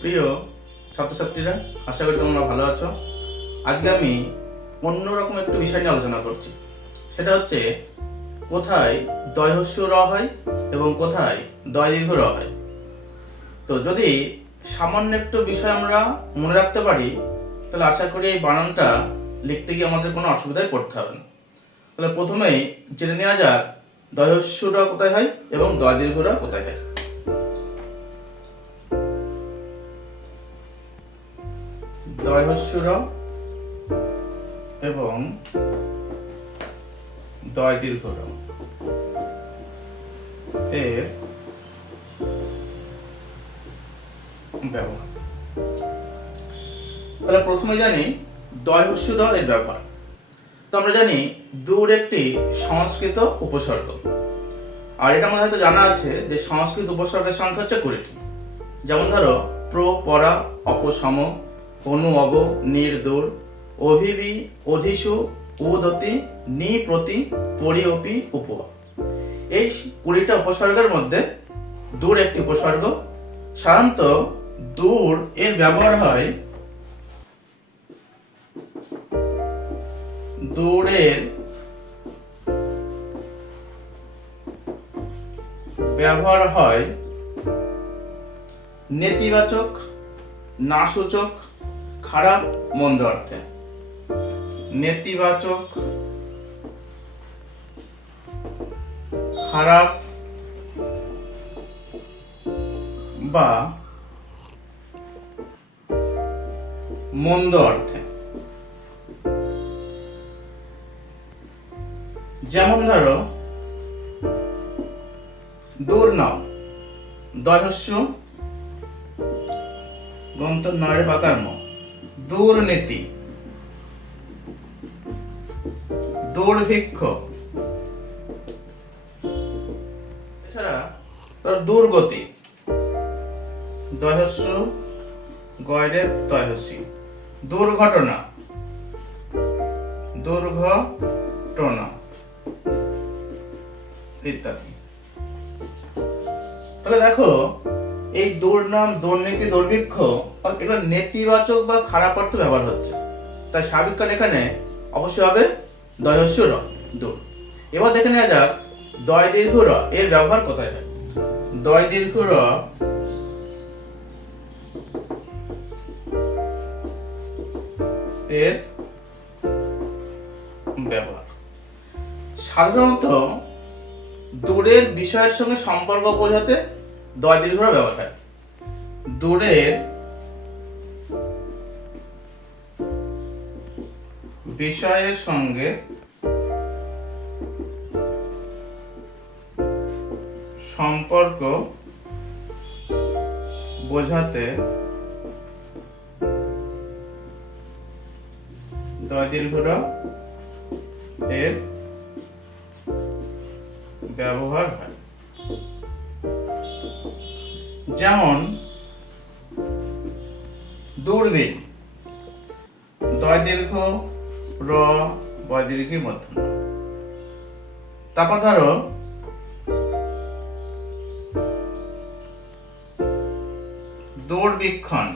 প্রিয় ছাত্রছাত্রীরা, আশা করি তোমরা ভালো আছো। আজকে আমি অন্যরকম একটু বিষয় নিয়ে আলোচনা করছি। সেটা হচ্ছে, কোথায় দয়হস্য র হয় এবং কোথায় দয় দীর্ঘ র হয়? তো যদি সামান্য একটু বিষয় আমরা মনে রাখতে পারি, তাহলে আশা করি এই বানানটা লিখতে গিয়ে আমাদের কোনো অসুবিধায় পড়তে হবে না। তাহলে প্রথমেই জেনে নেওয়া যাক দয়হস্যরা কোথায় হয় এবং দয় দীর্ঘরা কোথায় হয়। দয়হস্যরা এবং দয় দীর্ঘরা এর ব্যবহার। তাহলে প্রথমে জানি দয়হস্যুর এর ব্যবহার। তো আমরা জানি দূর একটি সংস্কৃত উপসর্গ। আর এটা আমাদের হয়তো জানা আছে যে সংস্কৃত উপসর্গের সংখ্যা হচ্ছে কুড়িটি। যেমন ধরো প্র পরা অপসম অনু অব নির্দূর, অভিবি অধিশু উদতি নি প্রতি পরিঅপি উপ এই কুড়িটা উপসর্গের মধ্যে দূর একটি উপসর্গ সাধারণত দূর এর ব্যবহার হয় দূরের ব্যবহার হয় নেতিবাচক, নাসূচক খারাপ, মন্দ অর্থে। নেতিবাচক, খারাপ বা মন্দ অর্থে। যেমন ধরো, দূর নাও, দয়স্য গন্ত নয় বাকার্ম দুর্নীতি। দুর্ভিক্ষ। এছাড়া ধরো দুর্গতি। দয়স্য গয়রে তয়সী। দুর্ঘটনা। দুর্ঘটনা। ইত্যাদি। তাহলে দেখো এই দুর্নাম, দুর্নীতি, দুর্ভিক্ষ এগুলো নেতিবাচক বা খারাপ অর্থে ব্যবহার হচ্ছে। তাই সাবিকাল এখানে অবশ্যই হবে দয়স্য র, দূর। এবার দেখে নেওয়া যাক, দয় দীর্ঘ র, এর ব্যবহার কোথায় হয়? দয় দীর্ঘ র, এর ব্যবহার। সাধারণত দূরের বিষয়ের সঙ্গে সম্পর্ক বোঝাতে দয় দীর্ঘরা ব্যবহার হয় দূরের বিষয়ের সঙ্গে সম্পর্ক বোঝাতে দীর্ঘরা এর ব্যবহার হয়। যেমন দূরবীন দয় দীর্ঘ র বয় দীর্ঘের মধ্যম তারপর ধরো, দূরবীক্ষণ,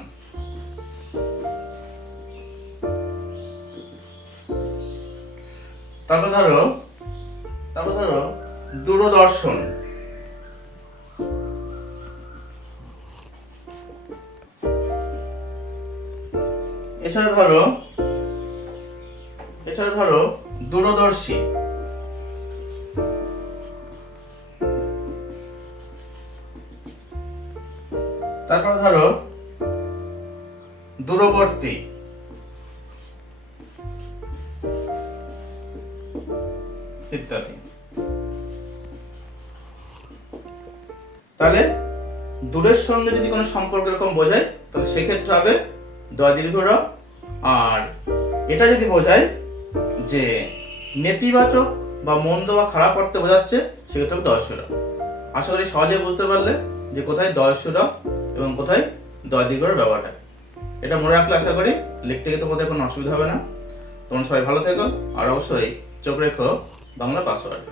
তারপর ধরো তারপর ধরো, দূরদর্শন। এছাড়া ধরো এছাড়া ধরো দূরদর্শী। তারপর ধরো দূরবর্তী। ইত্যাদি। তাহলে দূরের সঙ্গে যদি কোনো সম্পর্ক এরকম বোঝায়, তাহলে সেক্ষেত্রে হবে দয় দীর্ঘ আর এটা যদি বোঝায় যে নেতিবাচক বা মন্দ বা খারাপ অর্থে বোঝাচ্ছে, সেক্ষেত্রে হবে দয়স্য র আশা করি সহজে বুঝতে পারলে যে কোথায় দয়স্য র এবং কোথায় দয় দীর্ঘ র ব্যবহার হয় এটা মনে রাখলে আশা করি লিখতে গিয়ে তোমাদের কোনো অসুবিধা হবে না। তোমরা সবাই ভালো থেকো আর অবশ্যই চোখ রেখো বাংলা পাসওয়ার্ড।